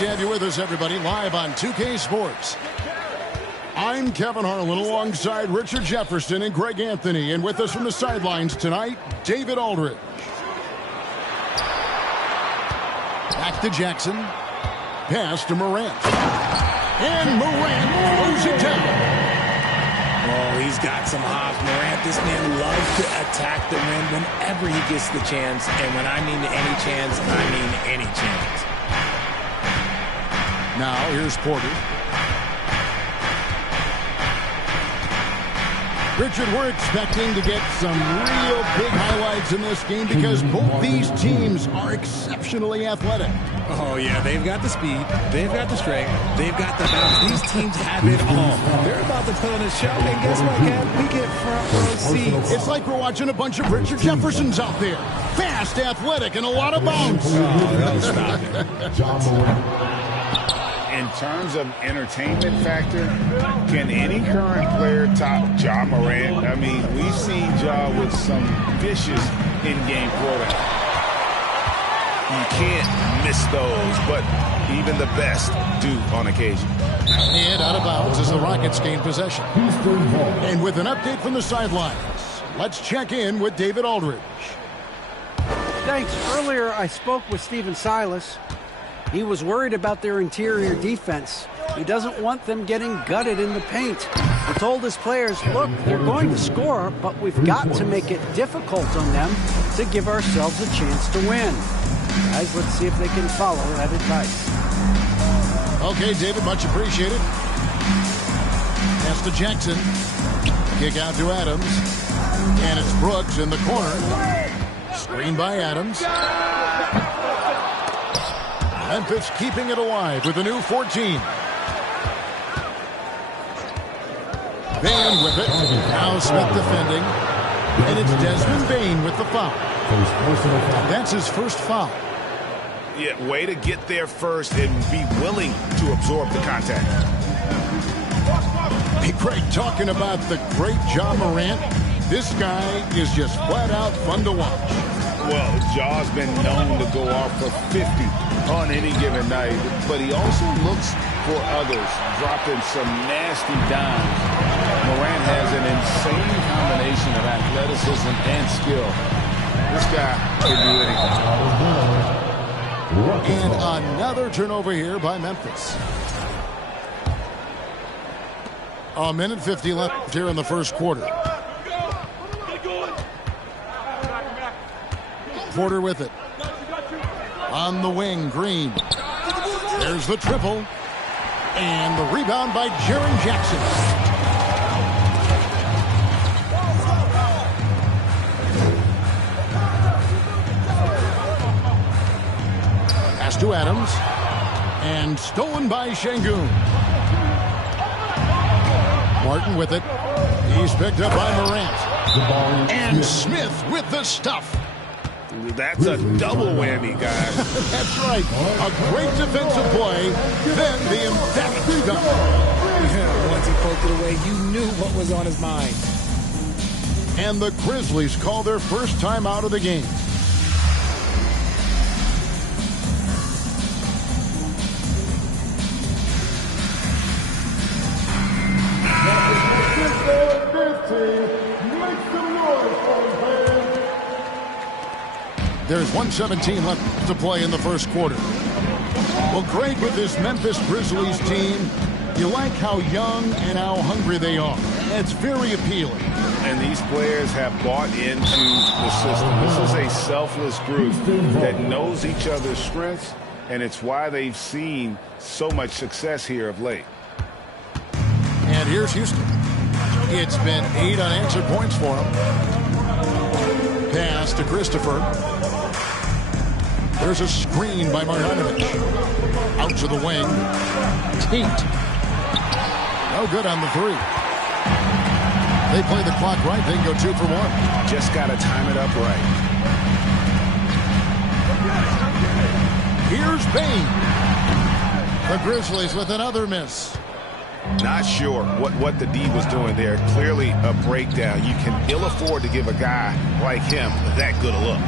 to have you with us, everybody, live on 2K Sports. I'm Kevin Harlan alongside Richard Jefferson and Greg Anthony. And with us from the sidelines tonight, David Aldridge. Back to Jackson. Pass to Morant. And Morant throws it down. Oh, he's got some hops. Morant, this man loves to attack the rim whenever he gets the chance. And when I mean any chance, I mean any chance. Now, here's Porter. Richard, we're expecting to get some real big highlights in this game because both these teams are exceptionally athletic. Oh, yeah, they've got the speed, they've got the strength, they've got the bounce. These teams have it all. They're about to put on a show, and guess what, Kev? We get front row seats. It's like we're watching a bunch of Richard Jeffersons out there. Fast, athletic, and a lot of bounce. Oh, stop it. In terms of entertainment factor, can any current player top Ja Morant? I mean, we've seen Ja with some vicious in-game throwing. You can't miss those, but even the best do on occasion. And out of bounds as the Rockets gain possession. And with an update from the sidelines, let's check in with David Aldridge. Thanks. Earlier, I spoke with Stephen Silas. He was worried about their interior defense. He doesn't want them getting gutted in the paint. He told his players, look, they're going to score, but we've got to make it difficult on them to give ourselves a chance to win. Guys, let's see if they can follow that advice. Okay, David, much appreciated. Pass to Jackson. Kick out to Adams. And it's Brooks in the corner. Screen by Adams. Memphis keeping it alive with a new 14. Bain with it. Now Smith defending. And it's Desmond Bain with the foul. That's his first foul. Yeah, way to get there first and be willing to absorb the contact. Hey, Craig, talking about the great Ja Morant, this guy is just flat out fun to watch. Well, Ja's been known to go off for 50 on any given night, but he also looks for others, dropping some nasty dimes. Morant has an insane combination of athleticism and skill. This guy can do anything. And another turnover here by Memphis. A minute 50 left here in the first quarter. Porter with it. On the wing, Green. There's the triple. And the rebound by Jaren Jackson. Pass to Adams. And stolen by Şengün. Martin with it. He's picked up by Morant. And Smith with the stuff. That's a double whammy, guys. That's right. A great defensive play, then the emphatic dunk. Once he poked it away, you knew what was on his mind. And the Grizzlies call their first time out of the game. There's 1:17 left to play in the first quarter. Well, Greg, with this Memphis Grizzlies team, you like how young and how hungry they are. It's very appealing. And these players have bought into the system. This is a selfless group that knows each other's strengths, and it's why they've seen so much success here of late. And here's Houston. It's been 8 unanswered points for them. Pass to Christopher. There's a screen by Marjanovic. Out to the wing. Tate. No good on the three. They play the clock right. They can go 2 for 1. Just got to time it up right. Here's Bain. The Grizzlies with another miss. Not sure what the D was doing there. Clearly a breakdown. You can ill afford to give a guy like him that good a look.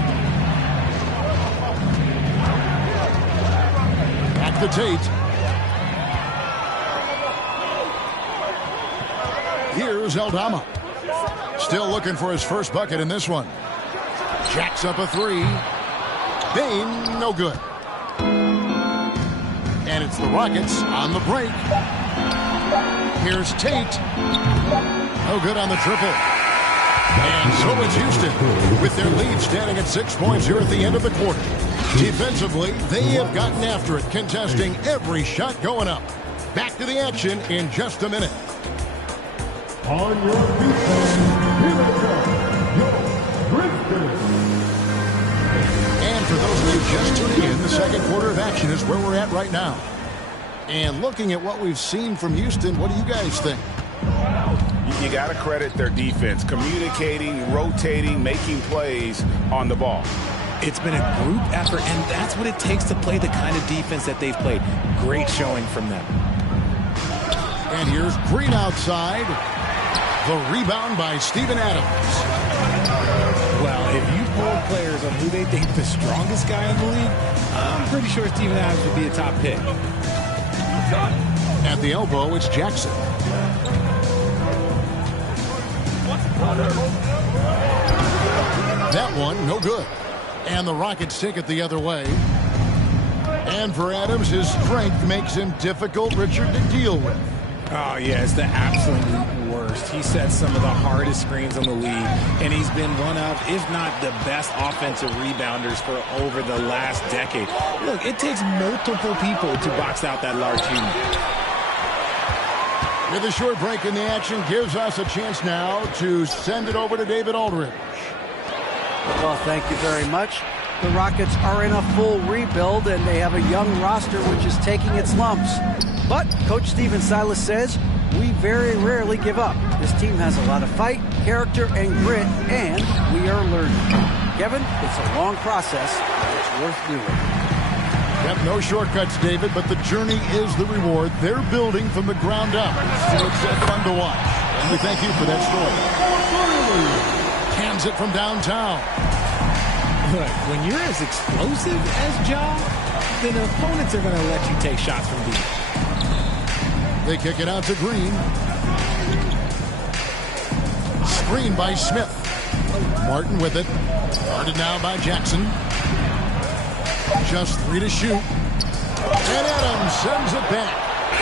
Back to Tate. Here's Aldama. Still looking for his first bucket in this one. Jacks up a three. Bain, no good. And it's the Rockets on the break. Here's Tate. No good on the triple. And so it's Houston with their lead standing at 6 points here at the end of the quarter. Defensively, they have gotten after it, contesting every shot going up. Back to the action in just a minute. On your defense, here they come, your Grizzlies. And for those of you just tuning in, the second quarter of action is where we're at right now. And looking at what we've seen from Houston, what do you guys think? You got to credit their defense, communicating, rotating, making plays on the ball. It's been a group effort, and that's what it takes to play the kind of defense that they've played. Great showing from them. And here's Green outside. The rebound by Steven Adams. Well, if you poll players on who they think the strongest guy in the league, I'm pretty sure Steven Adams would be a top pick. At the elbow, it's Jackson. That one, no good. And the Rockets take it the other way. And for Adams, his strength makes him difficult, Richard, to deal with. Oh, yeah, it's the absolute worst. He sets some of the hardest screens in the league, and he's been one of, if not the best offensive rebounders for over the last decade. Look, it takes multiple people to box out that large unit. With a short break in the action, gives us a chance now to send it over to David Aldridge. Well, thank you very much. The Rockets are in a full rebuild, and they have a young roster which is taking its lumps. But Coach Stephen Silas says, we very rarely give up. This team has a lot of fight, character, and grit, and we are learning. Kevin, it's a long process, but it's worth doing. Yep, no shortcuts, David, but the journey is the reward. They're building from the ground up. So it's fun to watch. And we thank you for that story. Cans it from downtown. Look, when you're as explosive as Ja, then opponents are going to let you take shots from deep. They kick it out to Green. Screen by Smith. Martin with it. Guarded now by Jackson. Just 3 to shoot. And Adams sends it back.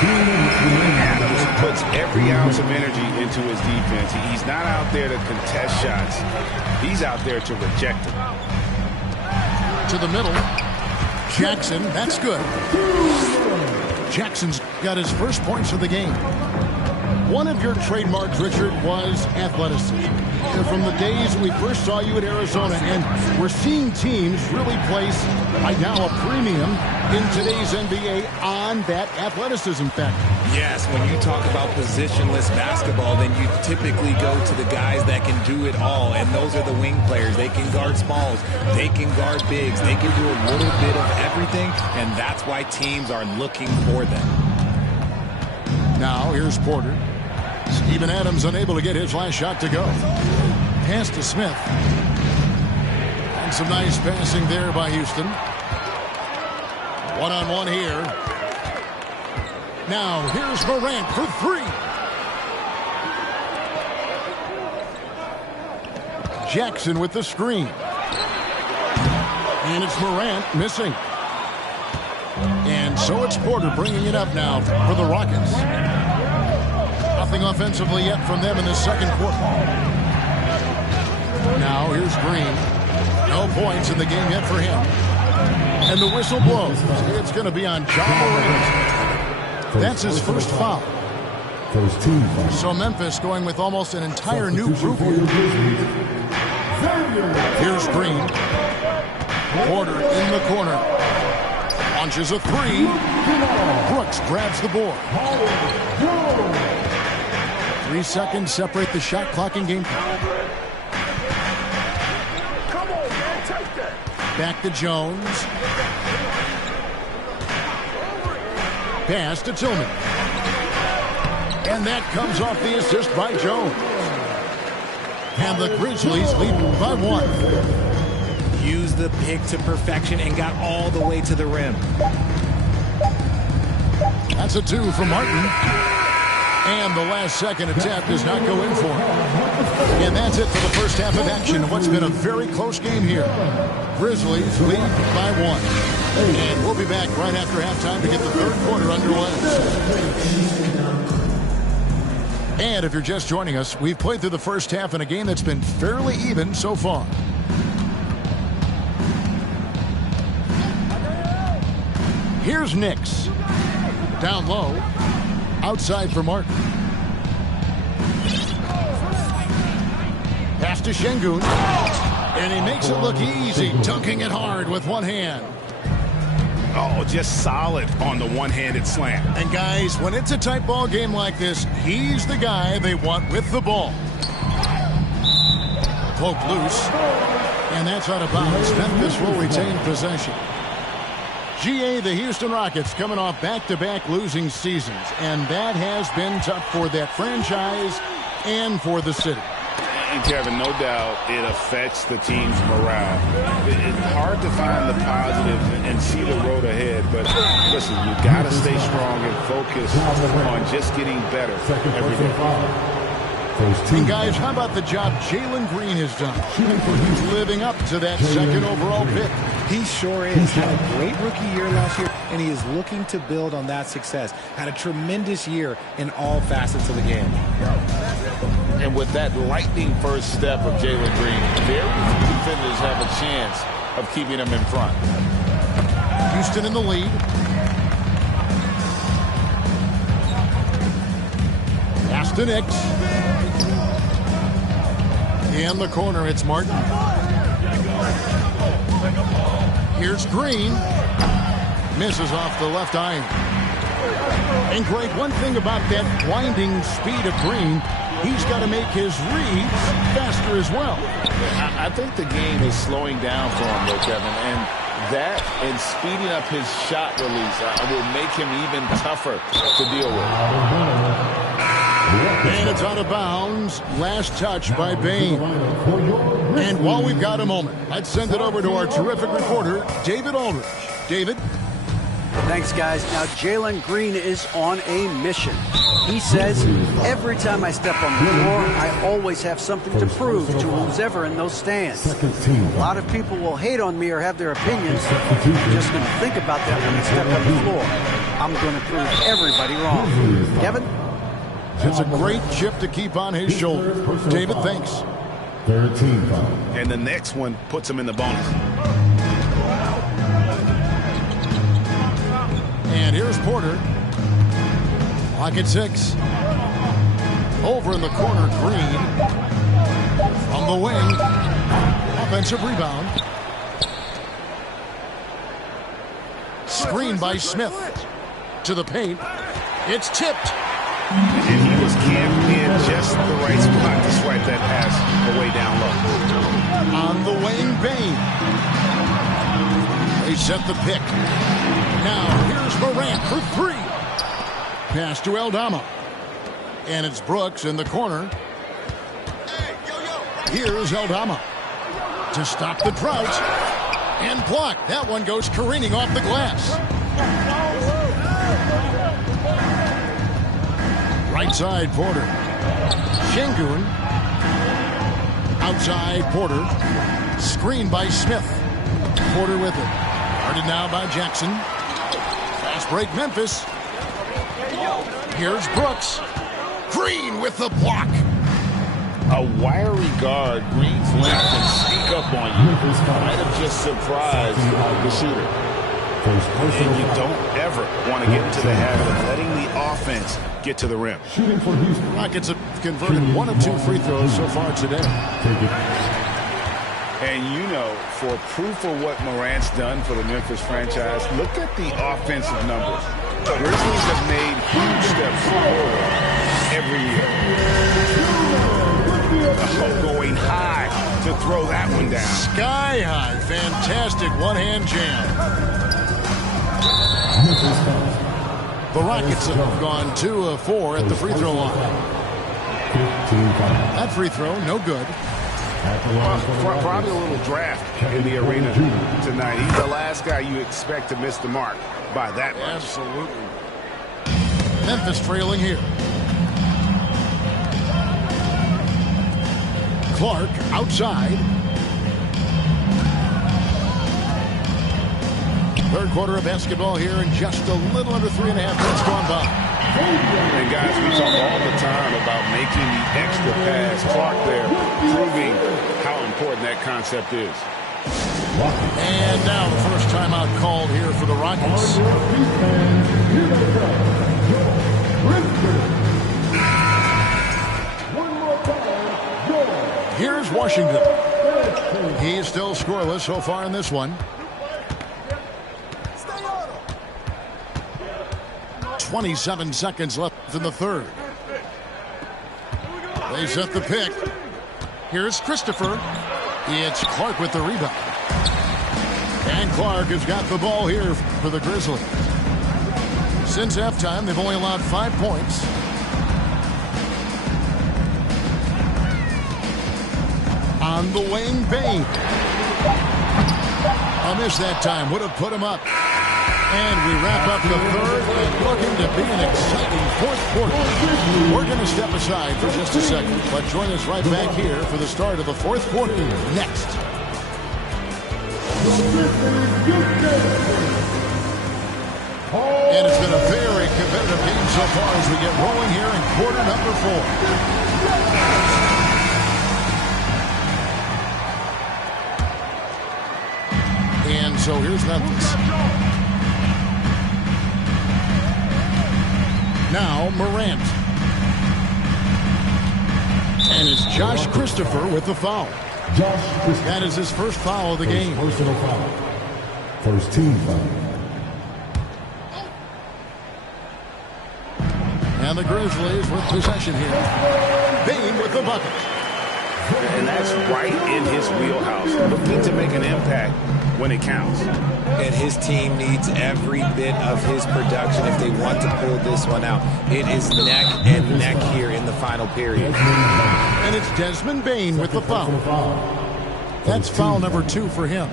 Adams puts every ounce of energy into his defense. He's not out there to contest shots. He's out there to reject them. To the middle. Jackson, that's good. Jackson's got his first points of the game. One of your trademarks, Richard, was athleticism. And from the days we first saw you at Arizona, and we're seeing teams really place, right now, a premium in today's NBA on that athleticism factor. Yes, when you talk about positionless basketball, then you typically go to the guys that can do it all, and those are the wing players. They can guard smalls, they can guard bigs, they can do a little bit of everything, and that's why teams are looking for them. Now, here's Porter. Steven Adams unable to get his last shot to go. Pass to Smith. And some nice passing there by Houston. One-on-one here. Now, here's Morant for 3. Jackson with the screen. And it's Morant missing. And so it's Porter bringing it up now for the Rockets. Nothing offensively yet from them in the second quarter. Now here's Green. No points in the game yet for him. And the whistle blows. It's going to be on Ja Morant. That's his first foul. So Memphis going with almost an entire new group here. Here's Green. Porter in the corner. Launches a 3. Brooks grabs the board. 3 seconds separate the shot clock and game clock. Back to Jones. Pass to Tillman. And that comes off the assist by Jones. And the Grizzlies lead by 1. Used the pick to perfection and got all the way to the rim. That's a 2 from Martin. And the last second attempt does not go in for him. And that's it for the first half of action. What's been a very close game here. Grizzlies lead by 1. And we'll be back right after halftime to get the third quarter underway. And if you're just joining us, we've played through the first half in a game that's been fairly even so far. Here's Nix. Down low. Outside for Martin. Pass to Şengün. And he makes it look easy, dunking it hard with one hand. Oh, just solid on the one-handed slam. And guys, when it's a tight ball game like this, he's the guy they want with the ball. Poked loose. And that's out of bounds. Memphis will retain possession. GA, the Houston Rockets coming off back-to-back losing seasons, and that has been tough for that franchise and for the city. And Kevin, no doubt it affects the team's morale. It's hard to find the positives and see the road ahead, but listen, you got to stay strong and focus on just getting better every day. And guys, how about the job Jalen Green has done? He's living up to that second overall pick. He sure is. Had a great rookie year last year, and he is looking to build on that success. Had a tremendous year in all facets of the game. And with that lightning first step of Jalen Green, very few defenders have a chance of keeping him in front. Houston in the lead. Pass to Nix. In the corner, it's Martin. Here's Green. Misses off the left iron. And great, one thing about that winding speed of Green, he's got to make his reads faster as well. I think the game is slowing down for him, though, Kevin. And that and speeding up his shot release will make him even tougher to deal with. And it's out of bounds. Last touch by Bain. And while we've got a moment, let's send it over to our terrific reporter, David Aldridge. David? Thanks, guys. Now, Jalen Green is on a mission. He says, every time I step on the floor, I always have something to prove to who's ever in those stands. A lot of people will hate on me or have their opinions. I'm just going to think about that when I step on the floor. I'm going to prove everybody wrong. Kevin? It's a great chip to keep on his shoulder. David, thanks. 13 foul. And the next one puts him in the bonus. And here's Porter. Clock at 6. Over in the corner, Green. From the wing. Offensive rebound. Screen by Smith. To the paint. It's tipped. And he was camped in just the right spot to swipe that pass away down low. On the wing, Bain. They set the pick. Now here's Morant for 3. Pass to Aldama. And it's Brooks in the corner. Here's Aldama to stop the drought. And blocked. That one goes careening off the glass. Right side, Porter. Şengün. Outside, Porter. Screen by Smith. Porter with it. Guarded now by Jackson. Fast break, Memphis. Here's Brooks. Green with the block. A wiry guard, Green's length can sneak up on you. Might have just surprised the shooter. And you don't ever want to get into the habit of letting the offense get to the rim. Rockets have converted 1 of 2 free throws so far today. And you know, for proof of what Morant's done for the Memphis franchise, look at the offensive numbers. The Grizzlies have made huge steps forward every year. Going high to throw that one down. Sky high. Fantastic one-hand jam. The Rockets have gone 2 of 4 at the free throw line. That free throw, no good. Probably a little draft in the arena tonight. He's the last guy you expect to miss the mark by that much. Absolutely. Memphis trailing here. Clark outside. Third quarter of basketball here in just a little under 3.5 minutes gone by. And guys, we talk all the time about making the extra pass. Clark there proving how important that concept is. And now the first timeout called here for the Rockets. Here's Washington. He's still scoreless so far in this one. 27 seconds left in the third. They set the pick. Here's Christopher. It's Clark with the rebound. And Clark has got the ball here for the Grizzlies. Since halftime, they've only allowed 5 points. On the wing, Bain. A miss that time. Would have put him up. And we wrap up the third and looking to be an exciting fourth quarter. We're going to step aside for just a second, but join us right back here for the start of the fourth quarter next. And it's been a very competitive game so far as we get rolling here in quarter number 4. And so here's Memphis. Now Morant. And it's Josh Christopher with the foul. That is his first foul of the game. Personal foul. First team foul. And the Grizzlies with possession here. Bain with the bucket. And that's right in his wheelhouse. Looking to make an impact when it counts. And his team needs every bit of his production if they want to pull this one out. It is neck and neck here in the final period. And it's Desmond Bain with the foul. That's foul number 2 for him.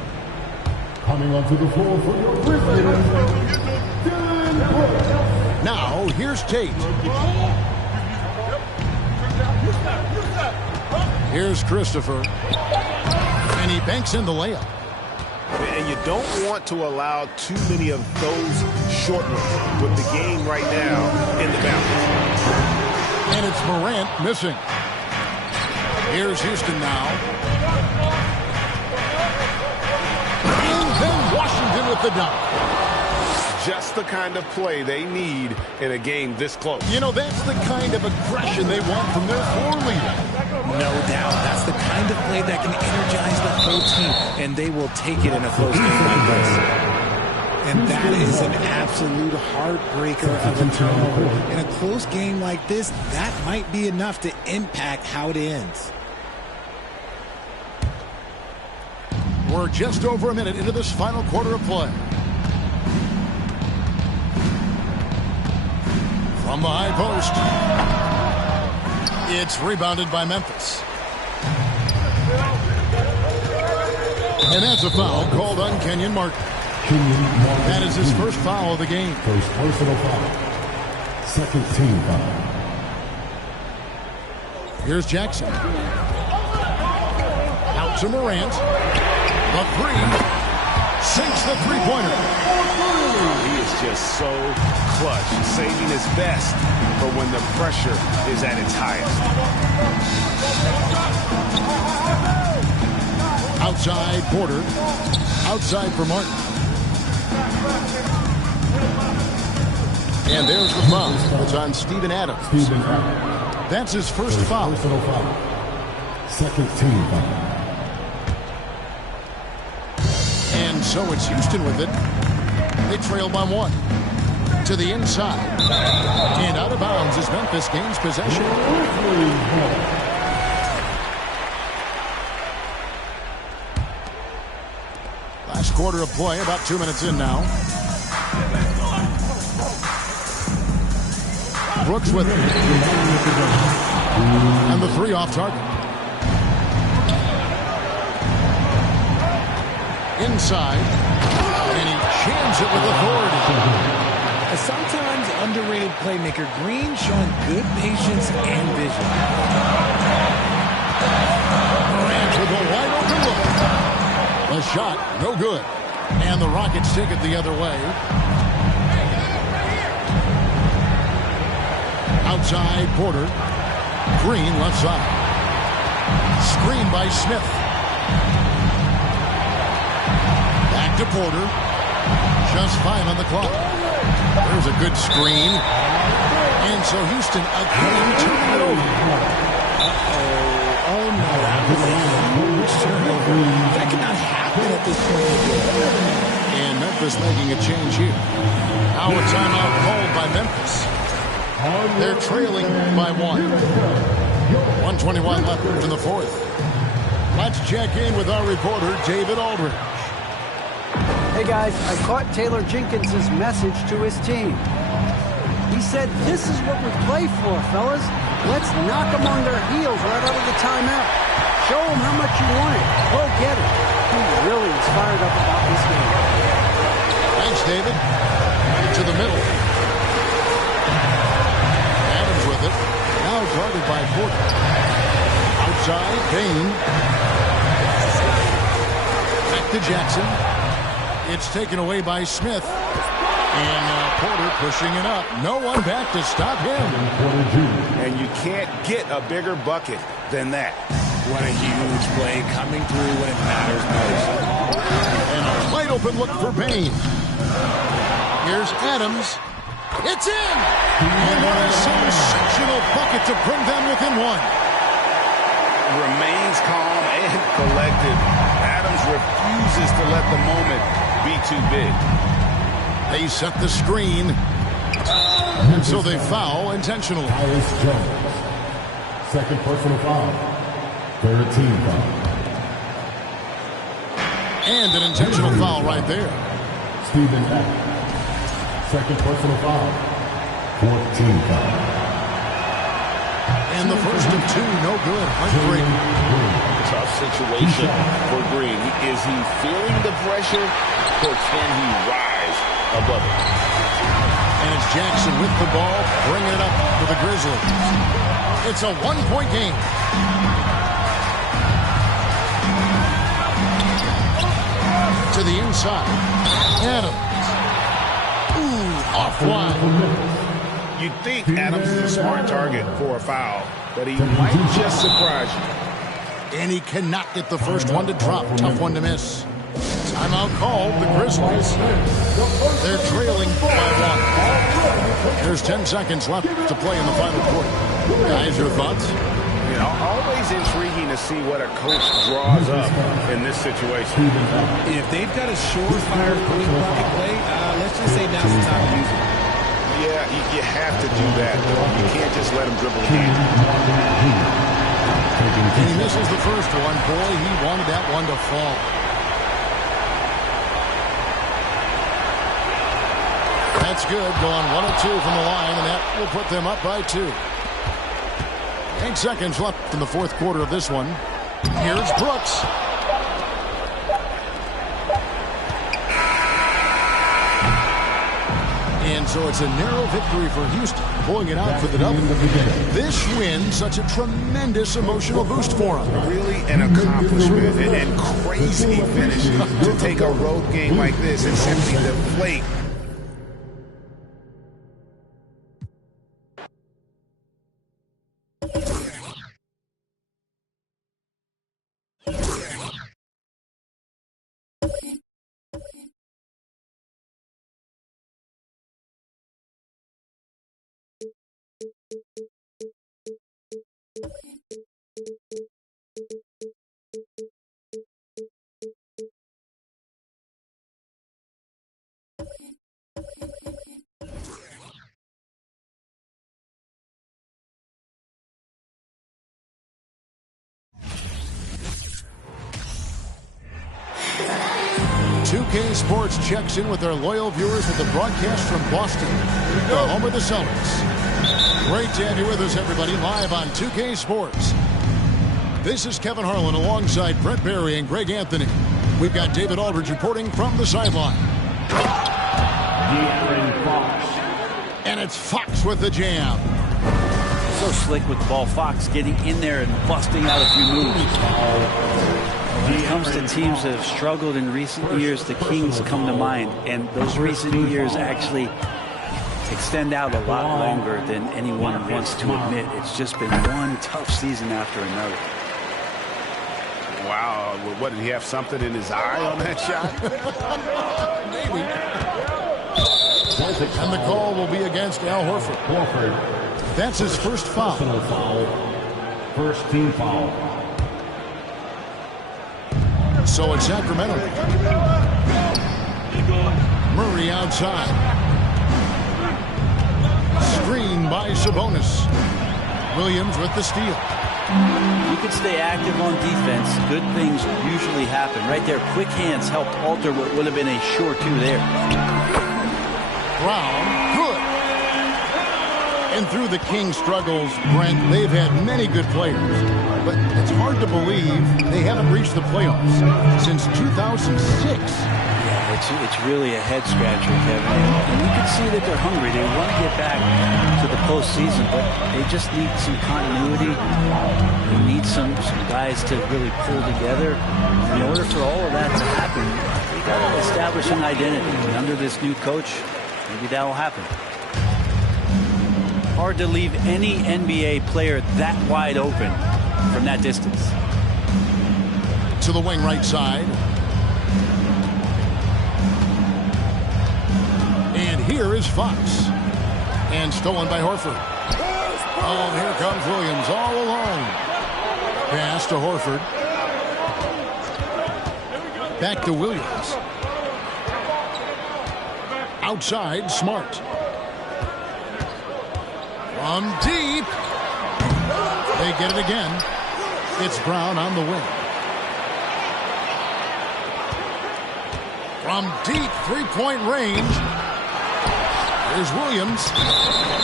Coming onto the floor for your Grizzlies, Dylan Brooks. Now, here's Tate. Here's Christopher. And he banks in the layup. And you don't want to allow too many of those short ones with the game right now in the balance. And it's Morant missing. Here's Houston now. And then Washington with the dunk. Just the kind of play they need in a game this close. You know, that's the kind of aggression they want from their floor leader. No doubt. That's the kind of play that can energize the whole team, and they will take it in a close game like this. And that is an absolute heartbreaker of a turnover. In a close game like this, that might be enough to impact how it ends. We're just over a minute into this final quarter of play. From the high post. It's rebounded by Memphis. And that's a foul called on Kenyon Martin. That is his first foul of the game. First personal foul. Second team foul. Here's Jackson. Out to Morant. The three. Sinks the three-pointer. He is just so clutch, saving his best for when the pressure is at its highest. Outside Porter. Outside for Martin. And there's the foul. It's on Steven Adams. That's his first foul. Personal foul. Second team foul. And so it's Houston with it. They trail by 1. To the inside. And out of bounds as Memphis gains possession. Last quarter of play, about 2 minutes in now. Brooks with it. And the three off target. Inside. And he jams it with authority. A sometimes underrated playmaker, Green showing good patience and vision. Morant with a wide open look. The shot, no good. And the Rockets take it the other way. Outside, Porter. Green left side. Screen by Smith. Back to Porter. Just 5 on the clock. There's a good screen. And so Houston again turning it over. Oh no, that was a huge turnover. That cannot happen at this point in the game. And Memphis making a change here. Now a timeout called by Memphis. They're trailing by 1. 1:21 left in the fourth. Let's check in with our reporter, David Aldridge. Hey guys, I caught Taylor Jenkins' message to his team. He said, "This is what we play for, fellas. Let's knock them on their heels right out of the timeout. Show them how much you want it. Go get it." He really is fired up about this game. Thanks, David. To the middle. Adams with it. Now guarded by Porter. Outside, Payne. Back to Jackson. It's taken away by Smith. And now Porter pushing it up. No one back to stop him. And you can't get a bigger bucket than that. What a huge play coming through when it matters most. And a wide open look for Payne. Here's Adams. It's in! And what a sensational bucket to bring them within 1. Remains calm and collected. Adams refuses to let the moment be too big. They set the screen. And so they foul intentionally. Tyus Jones. Second personal foul. Third team foul. And an intentional foul right there. Stephen Adams. Second personal foul. 14 foul. And the first of 2, no good. Heartbreaking. Tough situation for Green. Is he feeling the pressure, or can he rise above it? And it's Jackson with the ball, bringing it up for the Grizzlies. It's a 1-point game. To the inside. Adams. Ooh, offline. You'd think Adams is a smart target for a foul, but he might just surprise you. And he cannot get the first one to drop. Tough one to miss. Timeout called, the Grizzlies. They're trailing by 1. There's 10 seconds left to play in the final quarter. Guys, your thoughts? You know, always intriguing to see what a coach draws up in this situation. If they've got a surefire bucket play, let's just say now's the time to use it. Yeah, you have to do that, though. You can't just let him dribble again. And he misses the first one. Boy, he wanted that one to fall. That's good. Going 1 of 2 from the line, and that will put them up by 2. 8 seconds left in the fourth quarter of this one. Here's Brooks. And so it's a narrow victory for Houston, pulling it out for the double. This win, such a tremendous emotional boost for them. Really an accomplishment and crazy finish to take a road game like this and simply deflate. Sports checks in with our loyal viewers with the broadcast from Boston, the home of the Celtics. Great to have you with us, everybody, live on 2K Sports. This is Kevin Harlan alongside Brent Barry and Greg Anthony. We've got David Aldridge reporting from the sideline. De'Aaron Fox. And it's Fox with the jam. So slick with the ball. Fox getting in there and busting out a few moves. When it comes to teams that have struggled in recent years, the Kings come to mind. And those recent years actually extend out a lot longer than anyone wants to admit. It's just been one tough season after another. Wow. What, did he have something in his eye on that shot? Maybe. And the call will be against Al Horford. That's his first foul. First team foul. So it's Sacramento. Murray outside. Screen by Sabonis. Williams with the steal. You can stay active on defense. Good things usually happen. Right there, quick hands helped alter what would have been a sure two there. Brown, good. And through the Kings' struggles, Brent, they've had many good players. But it's hard to believe they haven't reached the playoffs since 2006. Yeah, it's really a head-scratcher, Kevin. And you can see that they're hungry. They want to get back to the postseason, but they just need some continuity. They need some guys to really pull together. In order for all of that to happen, they got to establish an identity. And under this new coach, maybe that will happen. Hard to leave any NBA player that wide open from that distance. To the wing right side. And here is Fox. And stolen by Horford. Oh, here comes Williams all alone. Pass to Horford. Back to Williams. Outside, Smart. From deep. They get it again. It's Brown on the wing. From deep three-point range. Here's Williams.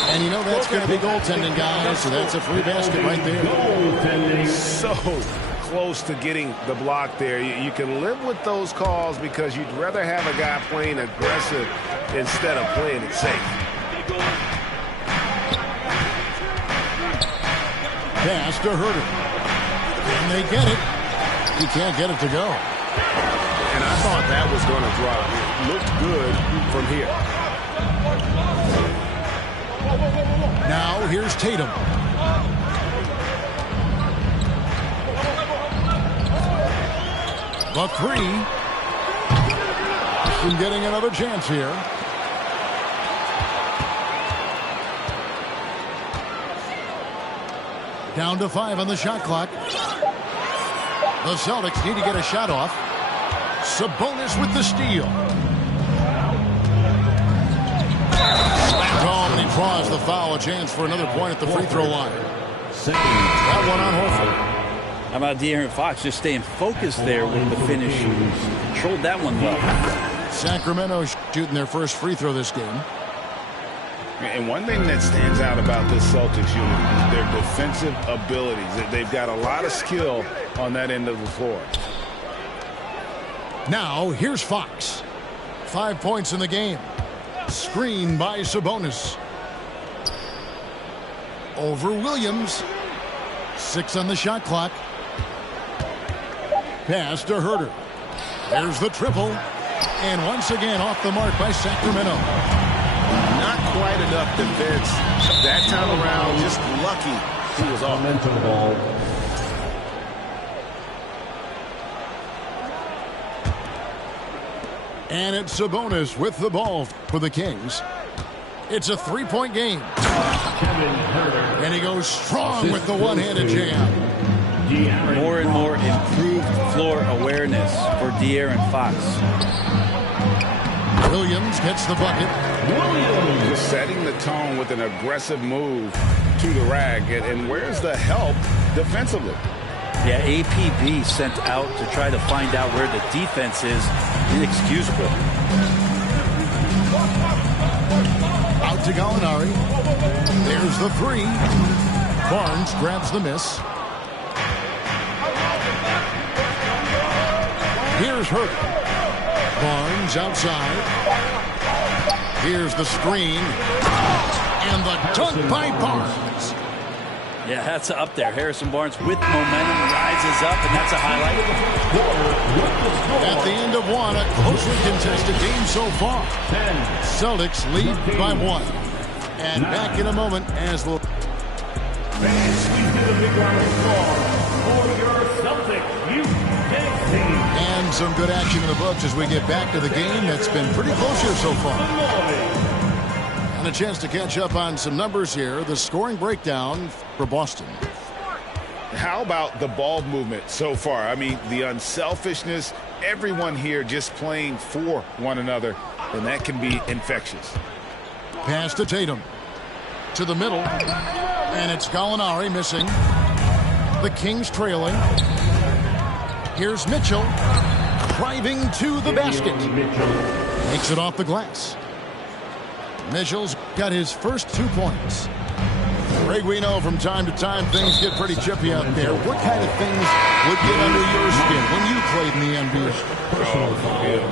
And you know that's going to be goaltending, guys. So that's a free basket right there. So close to getting the block there. You can live with those calls because you'd rather have a guy playing aggressive instead of playing it safe. Pass to Herter. And they get it. He can't get it to go. And I thought that was going to drop. It looked good from here. Now here's Tatum. The three. From getting another chance here. Down to 5 on the shot clock. The Celtics need to get a shot off. Sabonis with the steal. Slammed home, and he draws the foul. A chance for another point at the free throw line. That one on Horford. How about De'Aaron Fox just staying focused there with the finish? Controlled that one well. Sacramento shooting their first free throw this game. And one thing that stands out about this Celtics unit is their defensive abilities. They've got a lot of skill on that end of the floor. Now, here's Fox. 5 points in the game. Screen by Sabonis. Over Williams. 6 on the shot clock. Pass to Herter. There's the triple. And once again off the mark by Sacramento. Not quite enough defense that time around. Just lucky he was off. Momentum ball. And it's Sabonis with the ball for the Kings. It's a 3-point game. And he goes strong with the one-handed jam. More and more improved floor awareness for De'Aaron Fox. Williams gets the bucket. Just setting the tone with an aggressive move to the rack. And where's the help defensively? Yeah, APB sent out to try to find out where the defense is. Inexcusable. Out to Gallinari. There's the three. Barnes grabs the miss. Here's Herter. Barnes outside. Here's the screen. And the dunk by Barnes. Yeah, that's up there. Harrison Barnes with momentum rises up, and that's a highlight. At the end of one, a closely contested game so far. Celtics lead by 1. And back in a moment as we'll... And some good action in the books as we get back to the game that's been pretty close here so far. And a chance to catch up on some numbers here. The scoring breakdown for Boston. How about the ball movement so far? I mean, the unselfishness, everyone here just playing for one another, and that can be infectious. Pass to Tatum. To the middle. And it's Gallinari missing. The Kings trailing. Here's Mitchell. Driving to the basket. Makes it off the glass. Mitchell's got his first 2 points. Greg, we know from time to time things get pretty chippy out there. What kind of things would get under your skin when you played in the NBA?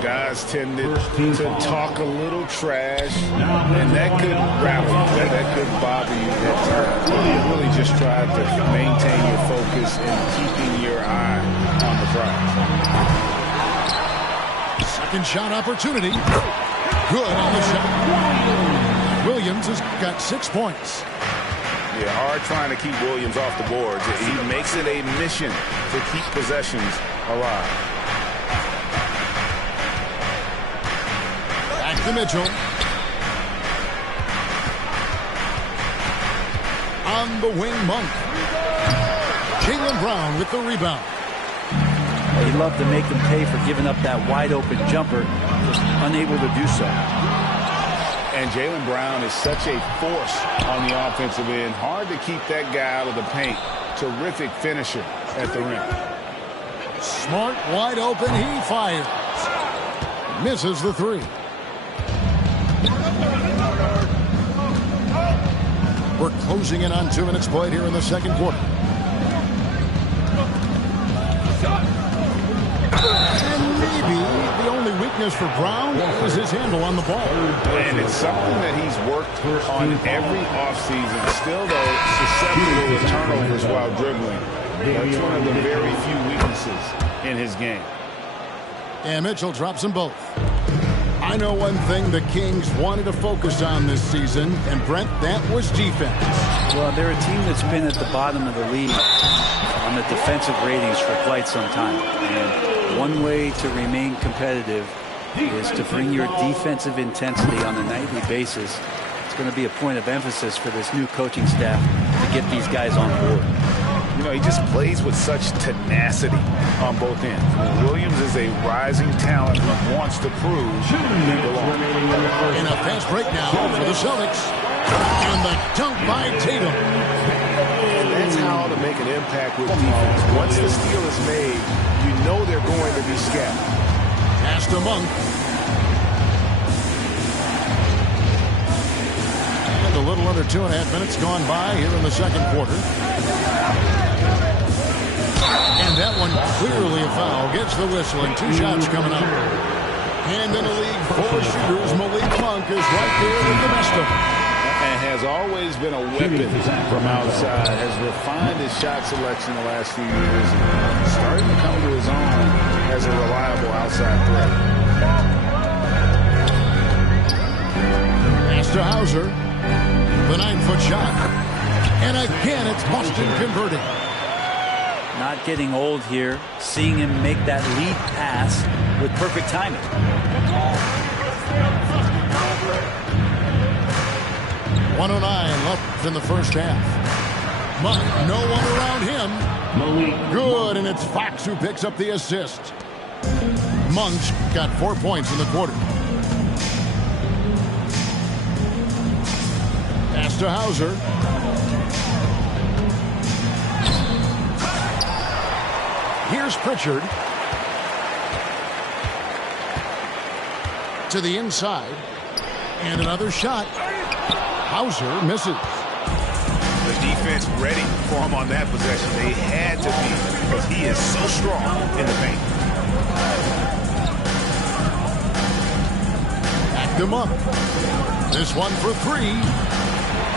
Guys tended to talk a little trash, and that could rattle you. That could bother you at times. You really just try to maintain your focus and keeping your eye on the prize. Second shot opportunity. Good on the shot. Williams has got 6 points. Yeah, hard trying to keep Williams off the boards. He makes it a mission to keep possessions alive. Back to Mitchell. On the wing, Monk. Jaylen Brown with the rebound. He'd love to make them pay for giving up that wide-open jumper, just unable to do so. And Jaylen Brown is such a force on the offensive end. Hard to keep that guy out of the paint. Terrific finisher at the rim. Smart, wide open, he fires. Misses the 3. We're closing in on 2 minutes played here in the second quarter. And maybe the only weakness for Brown is his handle on the ball. And it's something that he's worked on every offseason. Still, though, susceptible to turnovers while dribbling. That's one of the very few weaknesses in his game. And Mitchell drops them both. I know one thing the Kings wanted to focus on this season, and Brent, that was defense. Well, they're a team that's been at the bottom of the league on the defensive ratings for quite some time. And one way to remain competitive is to bring your defensive intensity on a nightly basis. It's going to be a point of emphasis for this new coaching staff to get these guys on board. You know, he just plays with such tenacity on both ends. Williams is a rising talent who wants to prove he belongs. In a fast break now for the Celtics. And the dunk by Tatum. And that's how to make an impact with defense. Once the steal is made, you know they're going to be scattered. Pass to Monk. And a little under 2.5 minutes gone by here in the second quarter. And that one clearly a foul. Gets the whistle and 2 shots coming up. And in the league, 4 shooters, Malik Monk is right there with the best of them. And has always been a weapon from outside. Has refined his shot selection the last few years. And starting to come to his own as a reliable outside threat. Pass to Hauser. The 9-foot shot. And again, it's Boston converting. Not getting old here. Seeing him make that lead pass with perfect timing. 1:09 left in the first half. Monk, no one around him. Good, and it's Fox who picks up the assist. Monk's got 4 points in the quarter. Pass to Hauser. Here's Pritchard. To the inside. And another shot. Hauser misses. The defense ready for him on that possession. They had to be because he is so strong in the paint. Back them up. This one for 3.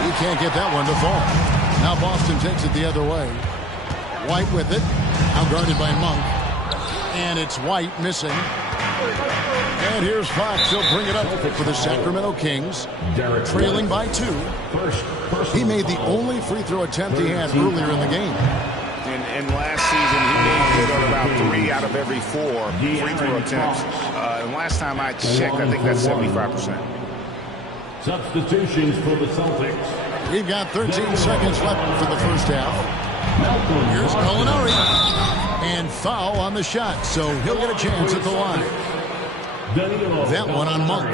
He can't get that one to fall. Now Boston takes it the other way. White with it. Now guarded by Monk. And it's White missing. And here's Fox. He'll bring it up for the Sacramento Kings. Trailing by 2. He made the only free throw attempt he had earlier in the game. And last season, he made good on about 3 out of every 4 free throw attempts. And last time I checked, I think that's 75%. Substitutions for the Celtics. We've got 13 seconds left for the first half. Here's Gallinari. And foul on the shot, so he'll get a chance at the line. That one on Monk.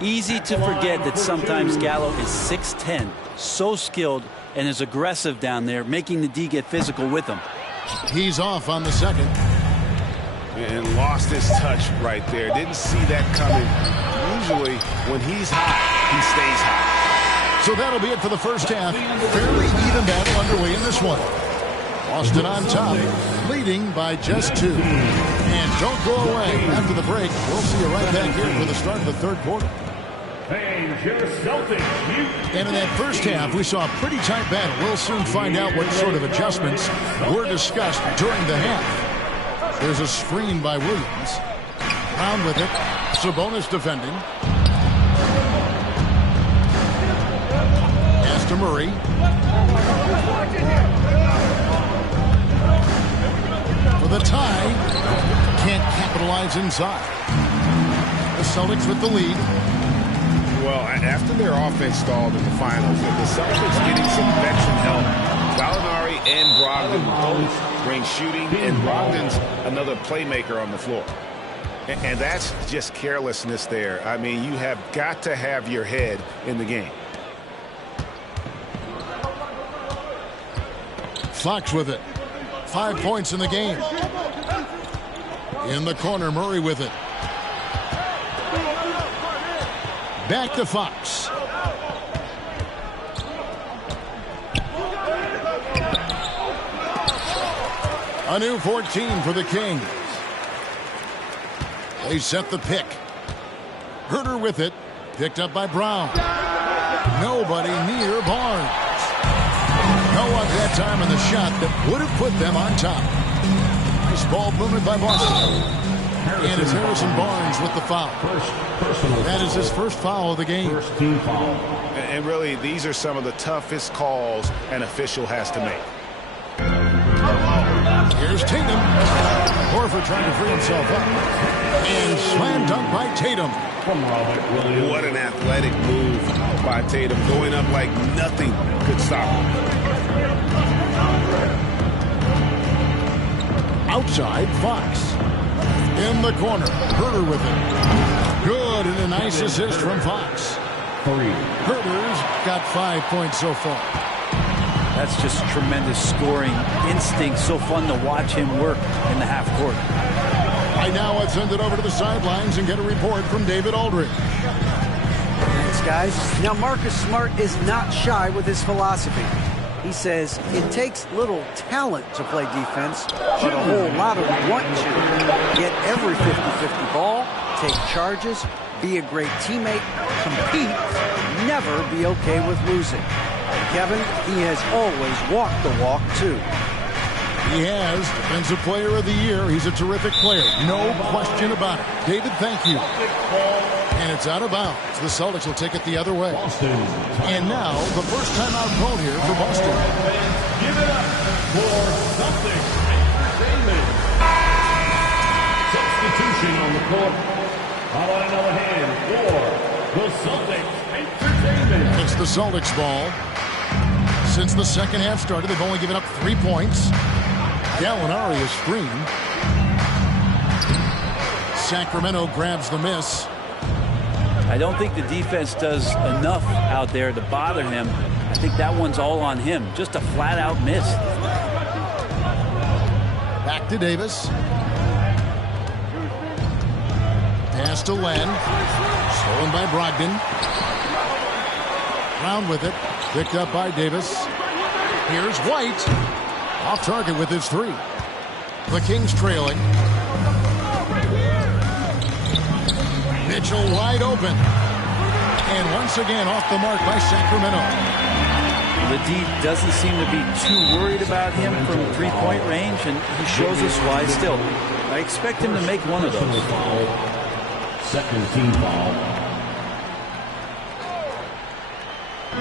Easy to forget that sometimes Gallo is 6'10", so skilled and is aggressive down there, making the D get physical with him. He's off on the second. And lost his touch right there. Didn't see that coming. Usually, when he's hot, he stays hot. So that'll be it for the first half. Fairly even battle underway in this one. Boston on top, leading by just 2. And don't go away. After the break, we'll see you right back here for the start of the third quarter. And in that first half, we saw a pretty tight battle. We'll soon find out what sort of adjustments were discussed during the half. There's a screen by Williams. Brown with it. Sabonis defending. Pass to Murray. For the tie. Can't capitalize inside. The Celtics with the lead. Well, after their offense stalled in the finals, the Celtics getting some veteran help. Gallinari and Brogdon both bring shooting, and Brogdon's another playmaker on the floor. And that's just carelessness there. I mean, you have got to have your head in the game. Fox with it. 5 points in the game. In the corner, Murray with it. Back to Fox. A new 14 for the Kings. They set the pick. Herter with it. Picked up by Brown. Nobody near Barnes. No one that time in the shot that would have put them on top. Nice ball movement by Boston. And it's Harrison Barnes with the foul. That is his first foul of the game. First team foul. And really, these are some of the toughest calls an official has to make. Here's Tatum. Horford trying to free himself up. And slam dunk by Tatum. What an athletic move by Tatum. Going up like nothing could stop him. Outside, Fox. In the corner, Herter with it. Good, and a nice assist from Fox. Herter's got 5 points so far. That's just tremendous scoring instinct. So fun to watch him work in the half court. Right now, let's send it over to the sidelines and get a report from David Aldridge. Thanks, guys. Now, Marcus Smart is not shy with his philosophy. He says it takes little talent to play defense, but a whole lot of want to. Get every 50-50 ball, take charges, be a great teammate, compete, never be okay with losing. Kevin, he has always walked the walk, too. He has Defensive Player of the Year. He's a terrific player. No question about it. David, thank you. And it's out of bounds. The Celtics will take it the other way. And now, the first timeout called here for Boston. Give it up for Celtics Entertainment. Substitution on the court. How about another hand for the Celtics Entertainment? It's the Celtics ball. Since the second half started, they've only given up 3 points. Gallinari is screened. Sacramento grabs the miss. I don't think the defense does enough out there to bother him. I think that one's all on him. Just a flat-out miss. Back to Davis. Pass to Len. Stolen by Brogdon. Brown with it. Picked up by Davis. Here's White. Off target with his 3. The Kings trailing. Mitchell wide open. And once Once again off the mark by Sacramento. The D doesn't seem to be too worried about him from three-point range, and he shows us why still. I expect him to make one of those. Second team foul.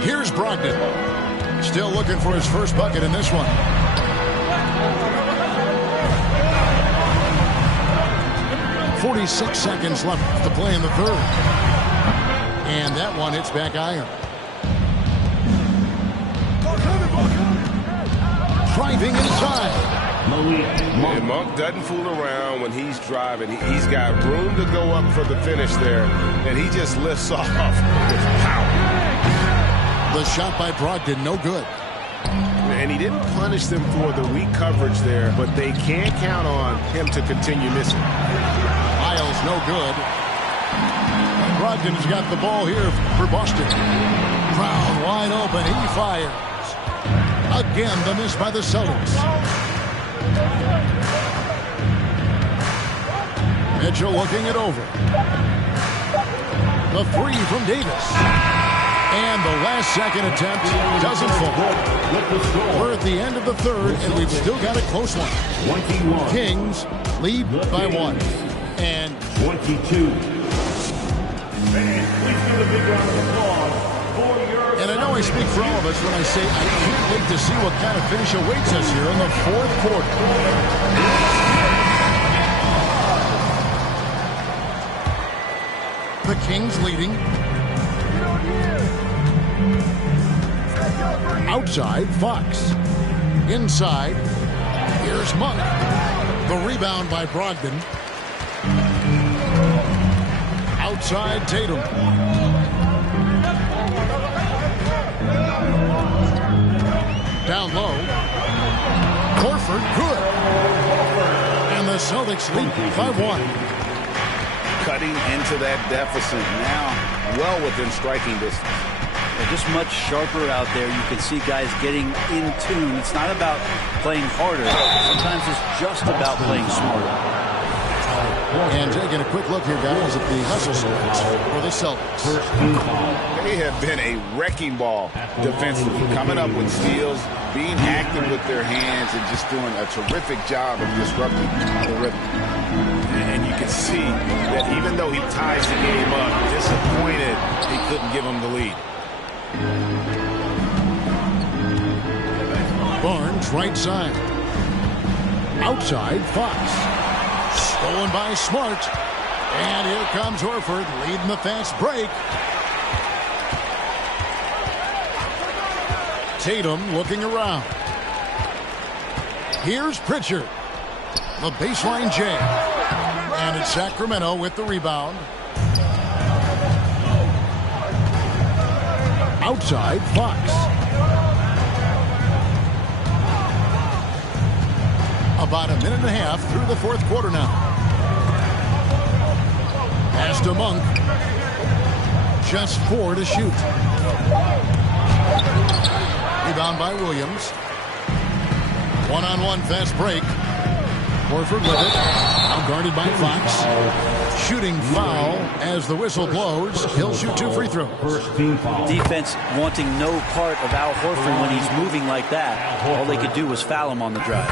Here's Brogdon. Still looking for his first bucket in this one. .46 seconds left to play in the third. And that one hits back iron. Driving inside. And Monk doesn't fool around when he's driving. He's got room to go up for the finish there, and he just lifts off with power. The shot by Brogdon, no good. And he didn't punish them for the weak coverage there, but they can't count on him to continue missing. Miles, no good. Brogdon's got the ball here for Boston. Brown wide open. He fires. Again, the miss by the Celtics. Mitchell looking it over. The three from Davis. And the last second attempt doesn't fall. We're at the end of the third, and we've still got a close one. Kings lead by one. And 22. And I know I speak for all of us when I say I can't wait to see what kind of finish awaits us here in the fourth quarter. The Kings leading. Outside, Fox. Inside, here's Monk. The rebound by Brogdon. Outside, Tatum. Down low. Horford, good. And the Celtics lead by one. Cutting into that deficit now, well within striking distance. They're just much sharper out there. You can see guys getting in tune. It's not about playing harder. Sometimes it's just about playing smarter. And taking a quick look here, guys, at the hustle stats for the Celtics. They have been a wrecking ball defensively, coming up with steals, being active with their hands, and just doing a terrific job of disrupting the rhythm. And you can see that even though he ties the game up, disappointed he couldn't give him the lead. Barnes, right side. Outside, Fox. Stolen by Smart. And here comes Horford leading the fast break. Tatum looking around. Here's Pritchard. The baseline jam. And it's Sacramento with the rebound. Outside, Fox. About a minute and a half through the fourth quarter now. Pass to Monk. Just 4 to shoot. Rebound by Williams. One-on-one fast break. Horford with it. Now guarded by Fox. Shooting foul as the whistle blows. He'll shoot 2 free throws. Defense wanting no part of Al Horford when he's moving like that. All they could do was foul him on the drive.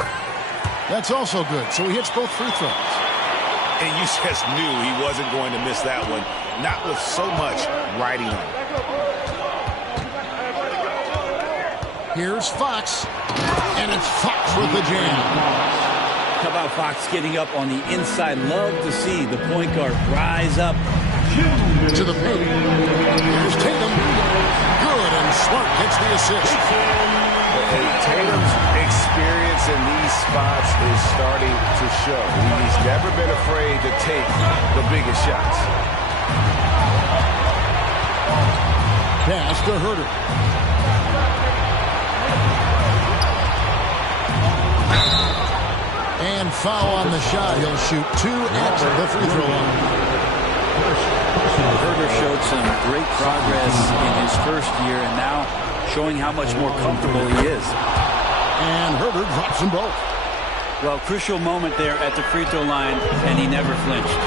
That's also good. So he hits both free throws. And you just knew he wasn't going to miss that one. Not with so much riding on it. Here's Fox. And it's Fox with the jam. How about Fox getting up on the inside? Love to see the point guard rise up. To the paint. Here's Tatum. Good, and Smart gets the assist. Tatum's experience in these spots is starting to show. He's never been afraid to take the biggest shots. Pass to Herter. And foul on the shot. He'll shoot 2 at the free throw line. Herter showed some great progress in his first year, and now showing how much more comfortable he is. And Herter drops them both. Well, crucial moment there at the free throw line, and he never flinched.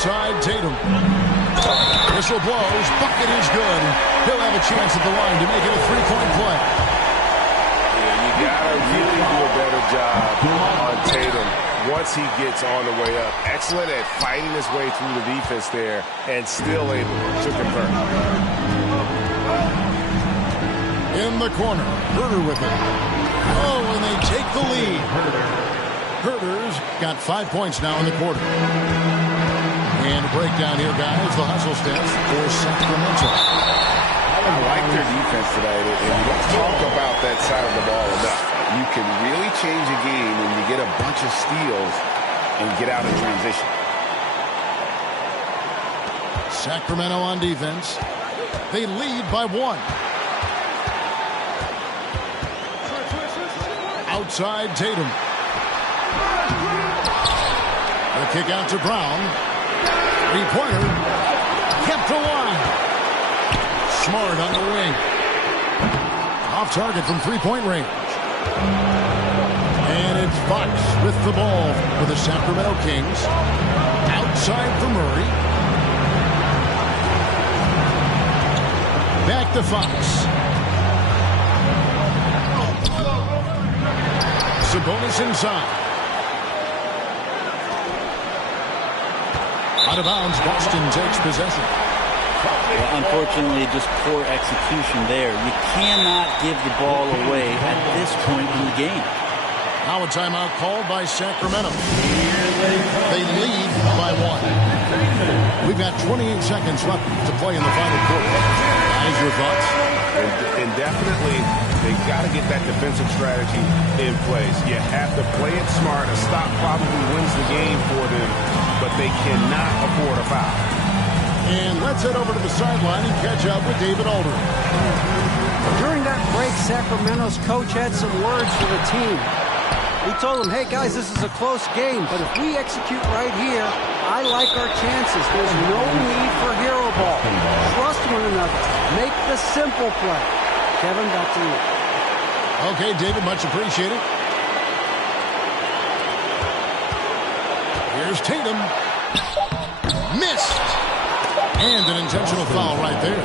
Outside Tatum. Whistle blows. Bucket is good. He'll have a chance at the line to make it a three-point play. Yeah, you got to really do a better job on Tatum once he gets on the way up. Excellent at fighting his way through the defense there and still able to convert. In the corner. Herter with it. Oh, and they take the lead. Herter's got 5 points now in the quarter. And a breakdown here, guys. The hustle steps for Sacramento. I like their defense tonight, and we don't talk about that side of the ball enough. You can really change a game when you get a bunch of steals and get out in transition. Sacramento on defense. They lead by 1. Outside Tatum. The kick out to Brown. Three-pointer. Kept alive. Smart on the wing. Off target from three-point range. And it's Fox with the ball for the Sacramento Kings. Outside for Murray. Back to Fox. Sabonis inside. Out of bounds, Boston takes possession. Well, unfortunately, just poor execution there. You cannot give the ball away at this point in the game. Now a timeout called by Sacramento. They lead by 1. We've got 28 seconds left to play in the final quarter. Guys, your thoughts? And definitely, they've got to get that defensive strategy in place. You have to play it smart. A stop probably wins the game for them, but they cannot afford a foul. And let's head over to the sideline and catch up with David Aldridge. During that break, Sacramento's coach had some words for the team. He told them, hey, guys, this is a close game, but if we execute right here, I like our chances. There's no need for hero ball. Trust one another. Make the simple play. Kevin, back to you. Okay, David, much appreciated. Here's Tatum. Missed. And an intentional foul right there.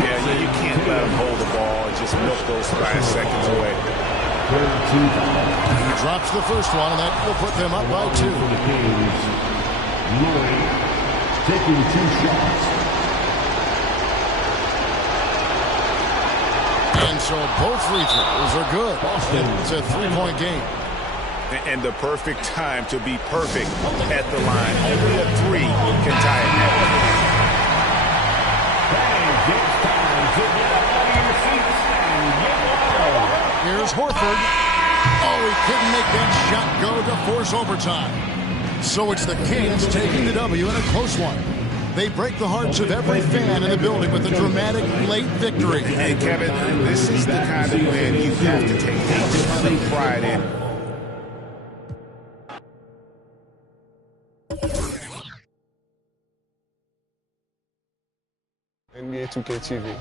Yeah, you can't let him hold the ball and just milk those last seconds away. He drops the first one, and that will put them up by 2. Murray taking 2 shots. And so both free throws are good. It's a 3-point game. And the perfect time to be perfect at the line. Only a 3 can tie it now. Here's Horford. Oh, he couldn't make that shot go to force overtime. So it's the Kings taking the W in a close one. They break the hearts of every fan in the building with a dramatic late victory. And Kevin, this is the kind of win you have to take a ton of pride in. NBA 2K TV.